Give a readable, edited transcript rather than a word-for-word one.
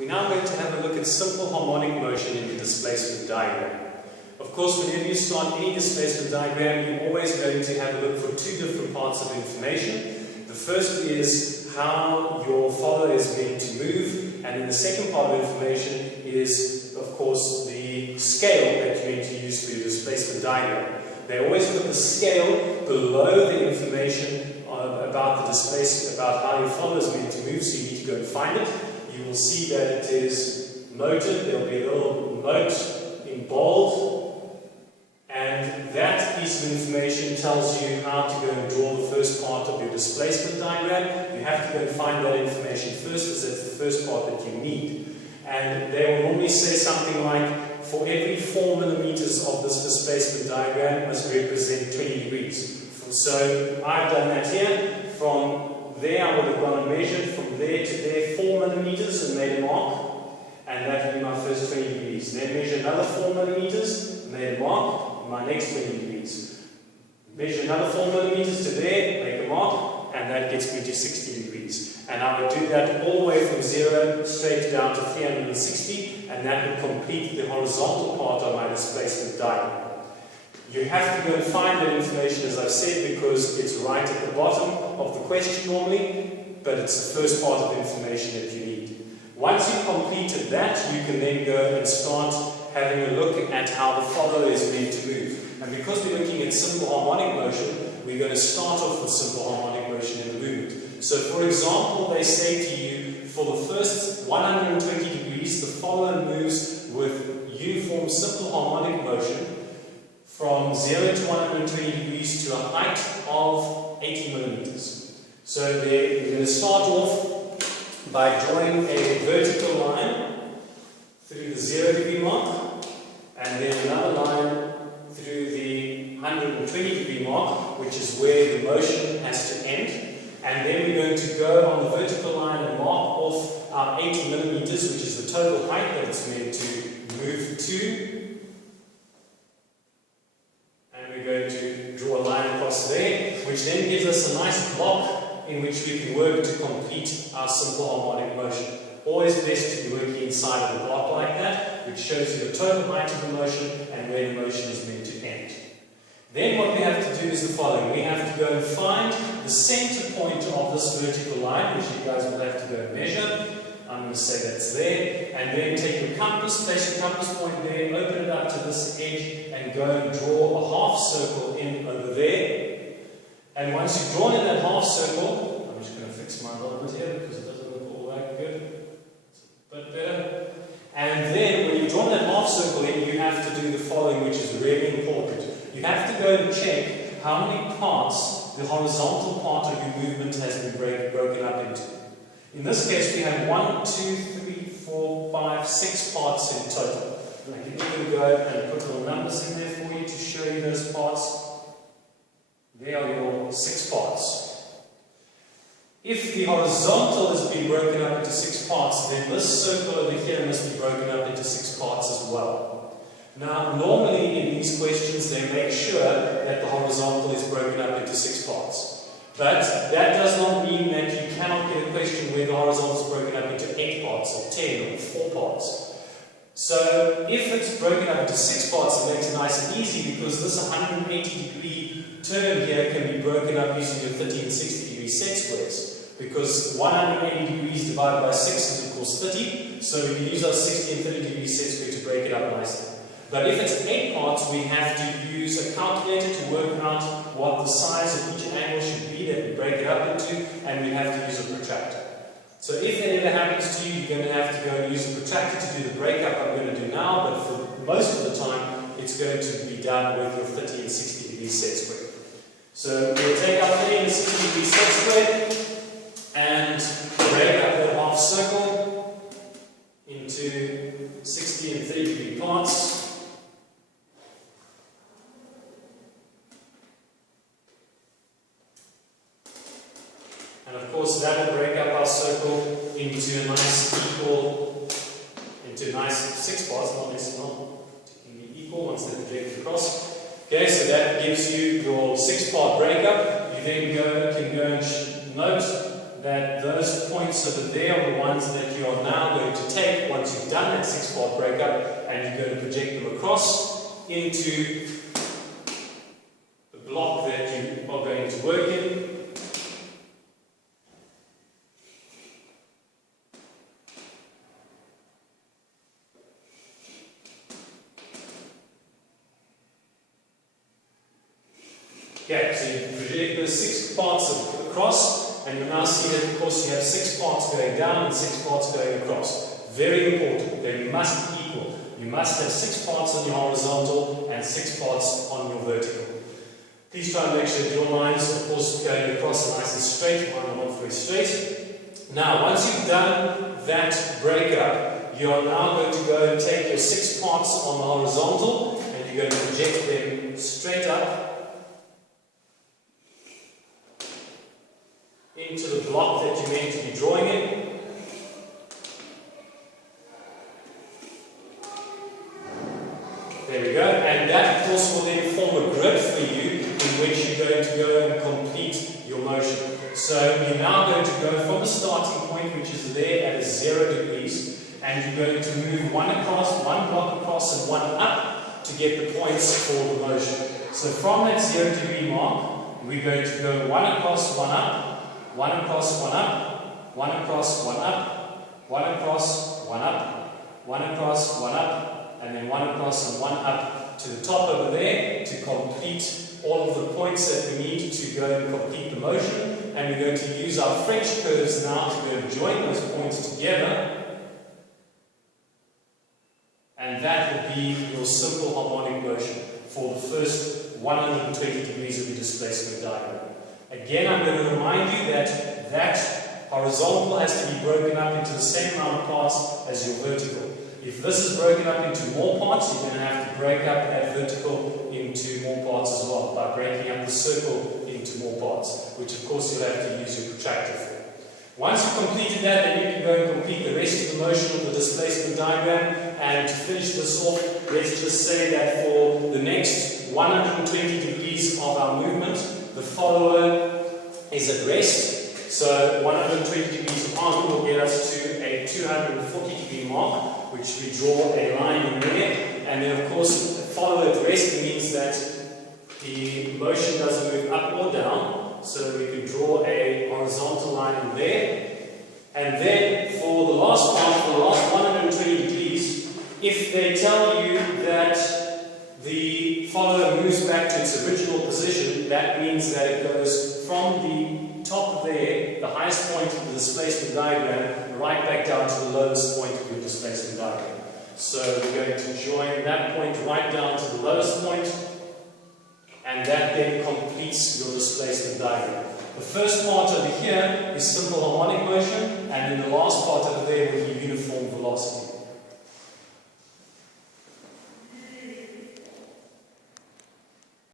We're now going to have a look at simple harmonic motion in the displacement diagram. Of course, whenever you start any displacement diagram, you're always going to have a look for two different parts of information. The first is how your follower is meant to move, and then the second part of information is, of course, the scale that you're going to use for your displacement diagram. They always put the scale below the information about the displacement, about how your follower is meant to move, so you need to go and find it. You will see that it is noted. There will be a little note in bold, and that piece of information tells you how to go and draw the first part of your displacement diagram. You have to go and find that information first, because that's the first part that you need. And they will normally say something like, for every 4 millimeters of this displacement diagram must represent 20 degrees. So I've done that here. From there I would have gone and measured from there to there 4 millimeters and made a mark, and that would be my first 20 degrees. Then measure another 4 millimeters, made a mark, my next 20 degrees. Measure another 4 millimeters to there, make a mark, and that gets me to 60 degrees. And I would do that all the way from 0 straight down to 360, and that would complete the horizontal part of my displacement diagram. You have to go and find that information, as I've said, because it's right at the bottom of the question normally, but it's the first part of the information that you need. Once you've completed that, you can then go and start having a look at how the follower is meant to move. And because we're looking at simple harmonic motion, we're going to start off with simple harmonic motion in the movement. So for example, they say to you, for the first 120 degrees, the follower moves with uniform simple harmonic motion from 0 to 120 degrees to a height of 80 millimeters. So we're going to start off by drawing a vertical line through the 0 degree mark, and then another line through the 120 degree mark, which is where the motion has to end. And then we're going to go on the vertical line and mark off our 80 millimeters, which is the total height that it's meant to move to. We're going to draw a line across there, which then gives us a nice block in which we can work to complete our simple harmonic motion. Always best to be working inside of a block like that, which shows you the total height of the motion and where the motion is meant to end. Then what we have to do is the following. We have to go and find the center point of this vertical line, which you guys will have to go and measure. I'm going to say that's there, and then take your compass, place your compass point there, open it up to this edge, and go and draw a half circle in over there. And once you've drawn in that half circle, I'm just going to fix mine a little bit here because it doesn't look all that good. It's a bit better. And then when you've drawn that half circle in, you have to do the following, which is really important. You have to go and check how many parts the horizontal part of your movement has been broken up into. In this case, we have 1, 2, 3, 4, 5, 6 parts in total. And I can even go and put little numbers in there for you to show you those parts. There are your 6 parts. If the horizontal has been broken up into 6 parts, then this circle over here must be broken up into 6 parts as well. Now, normally in these questions, they make sure that the horizontal is broken up into 6 parts. But that does not mean that you cannot get a question where the horizontal is broken up into 8 parts, or 10, or 4 parts. So if it's broken up into 6 parts, it makes it nice and easy, because this 180 degree turn here can be broken up using your 30 and 60 degree set squares. Because 180 degrees divided by 6 is of course 30, so we can use our 60 and 30 degree set square to break it up nicely. But if it's 8 parts, we have to use a calculator to work out what the size of each angle should be that we break it up into, and we have to use a protractor. So if it ever happens to you, you're going to have to go and use a protractor to do the breakup I'm going to do now, but for most of the time, it's going to be done with your 30 and 60 degree set square. So we'll take our 30 and 60 degree set square and break up that half circle into 60 and 30 degree parts. And of course, that will break up our circle into a nice nice 6 parts, not necessarily equal once they're projected across. Okay, so that gives you your 6-part breakup. You then can go and note that those points over there are the ones that you are now going to take once you've done that 6-part breakup, and you're going to project them across into the block that you are going to work in. Okay, so you project those 6 parts across, and you now see that, of course, you have 6 parts going down and 6 parts going across. Very important. They must be equal. You must have 6 parts on your horizontal and 6 parts on your vertical. Please try and make sure your lines, of course, going across nice and straight. Mine are not very straight. Now, once you've done that breakup, you are now going to go and take your 6 parts on the horizontal, and you're going to project them straight up into the block that you're meant to be drawing in. There we go. And that, of course, will then form a grid for you in which you're going to go and complete your motion. So you're now going to go from the starting point, which is there at 0 degrees, and you're going to move one block across and one up to get the points for the motion. So from that 0 degree mark, we're going to go one across, one up, one across, one up, one across, one up, one across, one up, one across, one up, and then one across and one up to the top over there to complete all of the points that we need to go and complete the motion. And we're going to use our French curves now to go and join those points together. And that will be your simple harmonic motion for the first 120 degrees of your displacement diagram. Again, I'm going to remind you that that horizontal has to be broken up into the same amount of parts as your vertical. If this is broken up into more parts, you're going to have to break up that vertical into more parts as well, by breaking up the circle into more parts, which of course you'll have to use your protractor for. Once you've completed that, then you can go and complete the rest of the motion of the displacement diagram. And to finish this off, let's just say that for the next 120 degrees of our movement, the follower is at rest. So 120 degrees on will get us to a 240 degree mark, which we draw a line in there. And then of course, follower at rest means that the motion doesn't move up or down. So we can draw a horizontal line in there. And then for the last part, for the last 120 degrees, if they tell you that the follower moves back to its original position, that means that it goes from the top there, the highest point of the displacement diagram, right back down to the lowest point of your displacement diagram. So we're going to join that point right down to the lowest point, and that then completes your displacement diagram. The first part over here is simple harmonic motion, and then the last part over there will be uniform velocity.